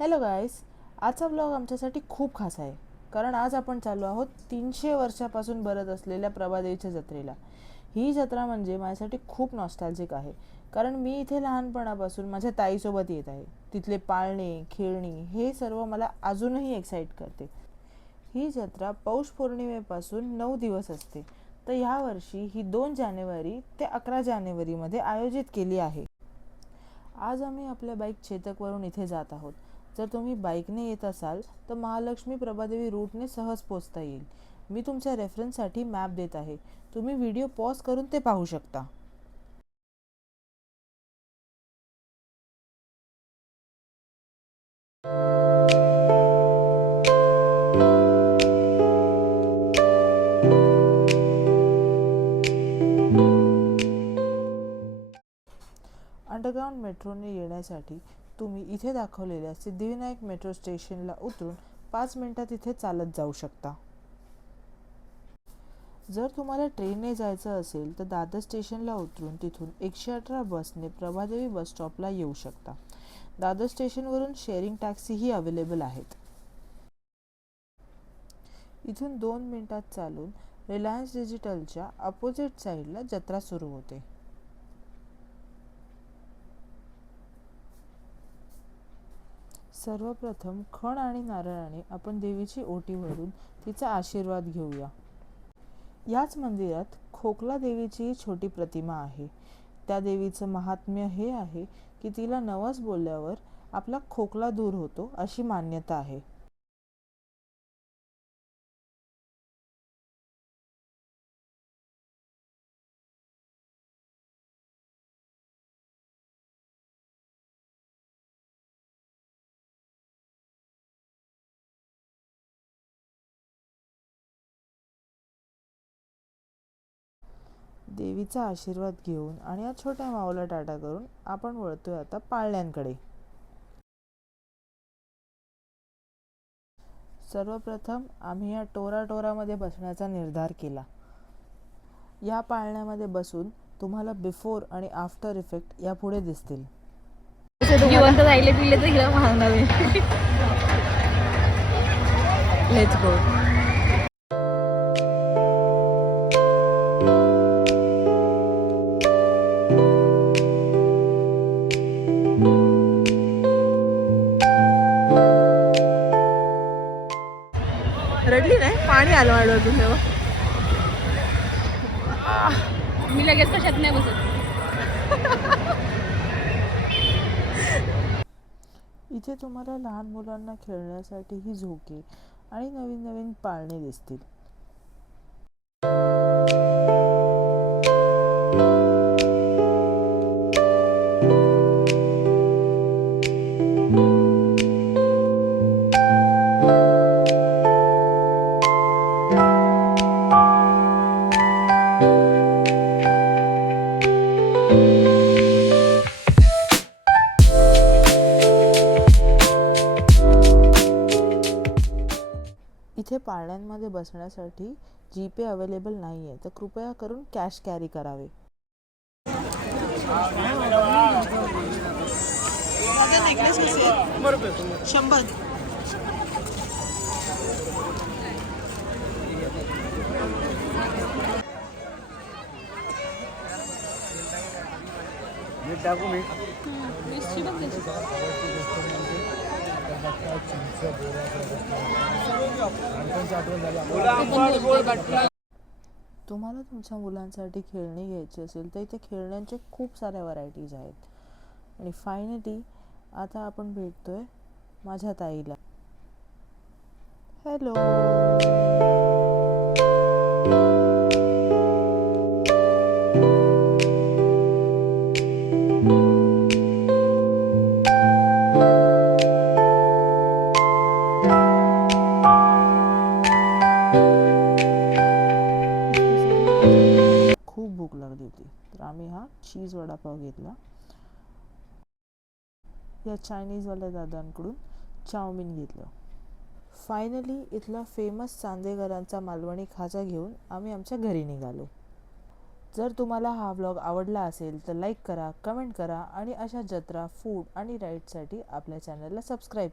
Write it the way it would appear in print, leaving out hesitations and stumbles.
Hello गाईस, आजचा blog आमच्यासाठी खूप खास आहे कारण आज आपण चाललो आहोत 300 वर्षापासून भरत असलेल्या प्रभादेवीच्या जत्रेला. ही जत्रा म्हणजे माझ्यासाठी खूप नॉस्टॅल्जिक आहे कारण मी इथे लहानपणापासून माझ्या ताईसोबत येत आहे. तिथले पाळणे, खेळणी हे सर्व मला अजूनही एक्साइट करते. ही जत्रा पौष पौर्णिमेपासून 9 दिवस असते, तर ह्या वर्षी ही 2 जानेवारी ते 11 जानेवारीमध्ये आयोजित केली आहे. आज आम्ही आपल्या बाईक चेतकवरून इथे जात आहोत. जर तुम्ही बाईकने येत असाल तर महालक्ष्मी प्रभादेवी रूटने सहज पोचता येईल. मी तुमच्या रेफरन्ससाठी मॅप देत आहे. तुम्ही व्हिडिओ पॉज करून ते पाहू शकता. अंडरग्राउंड मेट्रोने येण्यासाठी तुम्ही इथे दाखवलेल्या सिद्धिविनायक मेट्रो स्टेशनला उतरून 5 मिनिटात इथे चालत जाऊ शकता. जर तुम्हाला ट्रेनने जायचं असेल तर दादर स्टेशनला उतरून तिथून 118 बसने प्रभादेवी बस स्टॉपला येऊ शकता. दादर स्टेशनवरून शेअरिंग टॅक्सीही अवेलेबल आहेत. इथून 2 मिनिटात चालून रिलायन्स डिजिटलच्या अपोजिट साईडला जत्रा सुरू होते. सर्वप्रथम खण आणि नारळाने आपण देवीची ओटी भरून तिचा आशीर्वाद घेऊया. याच मंदिरात खोकला देवीची छोटी प्रतिमा आहे. त्या देवीचं महात्म्य हे आहे की तिला नवस बोलल्यावर आपला खोकला दूर होतो अशी मान्यता आहे. देवीचा आशीर्वाद घेऊन आणि या छोट्या माऊला टाटा करून आपण वळतोय आता पाळण्यांकडे. सर्वप्रथम आम्ही या टोरामध्ये बसण्याचा निर्धार केला. या पाळण्यामध्ये बसून तुम्हाला बिफोर आणि आफ्टर इफेक्ट यापुढे दिसतील. जिवंत राहिले पिले तर हिला मारणार. Let's go. रडली नाही, पाणी आलं वाढवतून तेव्हा. मी लगेच कशात नाही बसत. इथे तुम्हाला लहान मुलांना खेळण्यासाठी ही झोके आणि नवीन नवीन पाळणे दिसतील. इथे पाळण्यांमध्ये बसण्यासाठी जीपे अवेलेबल नाही आहे, तर कृपया करून कॅश कॅरी करावे. नेकलेस कसे? 100. टाकू मी तुम्हाला तुमच्या मुलांसाठी खेळणी घ्यायची असेल तर इथे खेळण्यांचे खूप साऱ्या व्हरायटीज आहेत. आणि फायनली आता आपण भेटतोय माझ्या ताईला. हॅलो. खूप भूक लागली होती तर आम्ही हा चीज वडापाव घेतला. या चायनीजवाल्या दादांकडून चाऊमिन घेतलं. फायनली इथला फेमस चांदेकरांचा मालवणी खाजा घेऊन आम्ही आमच्या घरी निघालो. जर तुम्हाला हा व्लॉग आवडला असेल तर लाईक करा, कमेंट करा आणि अशा जत्रा, फूड आणि राईडसाठी आपल्या चॅनलला सबस्क्राईब करा.